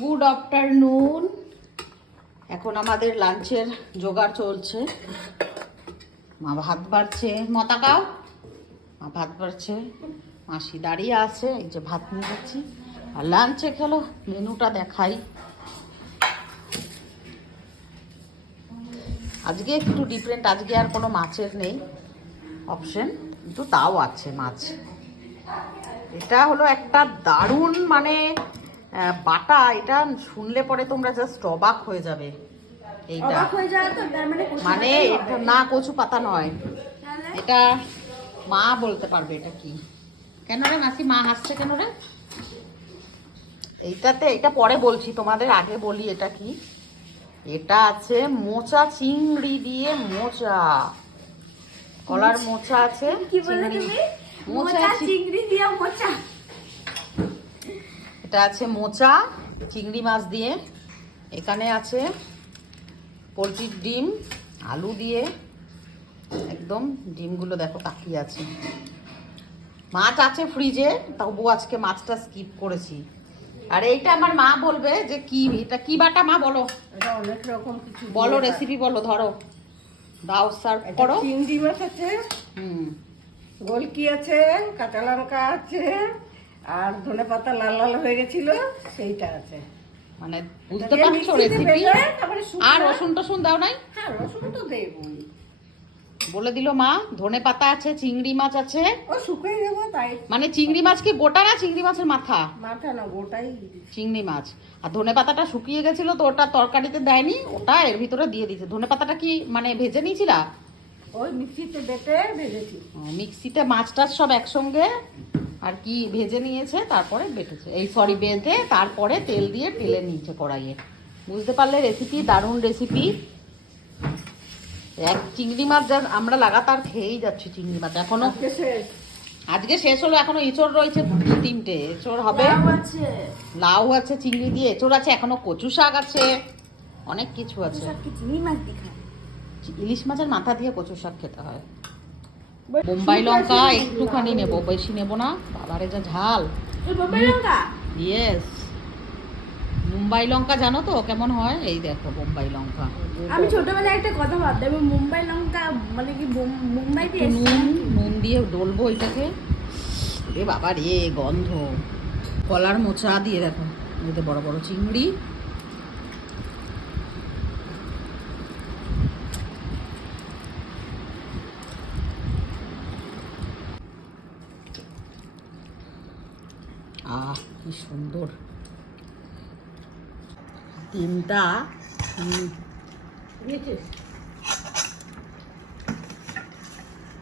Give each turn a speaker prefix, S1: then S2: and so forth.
S1: Good afternoon এখন আমাদের লাঞ্চের জোগাড় চলছে। মা ভাত বাড়ছে। মতা মতাকাও মা ভাত বাড়ছে। মাসি দাঁড়িয়ে আছে। এই যে ভাত নিয়ে যাচ্ছি। আর লাঞ্চে খেলো, মেনুটা দেখাই। আজকে একটু ডিফারেন্ট আজকে আর কোনো মাছের নেই। অপশন কিন্তু তাও আছে মাছ। এটা হলো একটা দারুণ মানে বাটা এটা শুনলে পরে তোমরা জাস্ট অবাক হয়ে যাবে। এইটা।
S2: মানে কচু
S1: মানে এটা না কচু পাতা নয়। এটা মা বলতে পারবে এটা কি। কেন রে মাসি মা হাসছে কেন রে? এইটাতে এটা পরে বলছি তোমাদের আগে বলি এটা কি। এটা আছে মোচা চিংড়ি দিয়ে মোচা। কলার মোচা আছে
S2: কি
S1: চিংড়ি-
S2: তুমি?
S1: মোচা
S2: চিংড়ি দিয়ে মোচা।
S1: এটা আছে মোচা চিংড়ি মাছ দিয়ে। এখানে আছে পোলট্রির ডিম আলু দিয়ে। একদম ডিমগুলো দেখো কাকি আছে। মাছ আছে ফ্রিজে তবু আজকে মাছটা স্কিপ করেছি। আর এইটা আমার মা বলবে যে কি এটা কি বাটা মা বলো?
S2: এটা অনেক রকম কিছু
S1: বলো রেসিপি বলো ধরো। দাও সার্ভ
S2: এটা
S1: করো।
S2: চিংড়ি মাছ আছে।
S1: হুম।
S2: গোলকি আছে কাঁচা লঙ্কা আছে। আর ধনে পাতা লাল লাল হয়ে গেছিল সেইটা আছে।
S1: মানে বুঝতে পারছ রেসিপি আর রসুন টসুন দাও নাই?
S2: হ্যাঁ রসুন তো দেবই।
S1: বলে দিল মা ধনে পাতা আছে চিংড়ি মাছ আছে।
S2: ও শুকিয়ে দেবো তাই।
S1: মানে চিংড়ি মাছ কি গোটা না চিংড়ি মাছের মাথা?
S2: মাথা না গোটাই
S1: চিংড়ি মাছ। আর ধনে পাতাটা শুকিয়ে গেছিল তো ওটা তরকারিতে দেয়নি ওটা এর ভিতরে দিয়ে দিয়েছে। ধনে পাতাটা কি মানে ভেজে নিয়েছিলা?
S2: ওই মিক্সিতে বেটে ভেজেছি।
S1: মিক্সিতে মাছ টাছ সব একসঙ্গে? আর কি ভেজে নিয়েছে তারপরে বেটেছে। এই সরি বেঁধে তারপরে তেল দিয়ে ঢেলে নিয়েছে কড়াইয়ে। বুঝতে পারলে রেসিপি দারুণ রেসিপি এক চিংড়ি মাছ যা আমরা লাগাতার খেয়েই যাচ্ছি চিংড়ি মাছ এখনও।
S2: আজকে শেষ।
S1: হলো এখনও এঁচড় রয়েছে দু তিনটে। এঁচড় হবে।
S2: লাউ আছে।
S1: চিংড়ি দিয়ে এঁচড় আছে এখনও কচু শাক আছে। অনেক কিছু আছে। ইলিশ মাছের মাথা দিয়ে কচু শাক খেতে হয়। বোম্বাই লঙ্কা একটুখানি নেব বেশি নেব না। বাবারে যা ঝাল। ইয়েস মুম্বাই লঙ্কা জানো তো কেমন হয়? এই দেখো বোম্বাই লঙ্কা।
S2: আমি ছোটবেলায় একটা কথা ভাবতাম মুম্বাই লঙ্কা মানে কি বোম- মুম্বাইতে
S1: নুন নুন দিয়ে ডলবো এটাকে। রে বাবা রে গন্ধ। কলার মোচা দিয়ে দেখো এতে বড় বড় চিংড়ি। আহ কি সুন্দর।
S2: বুঝেছিস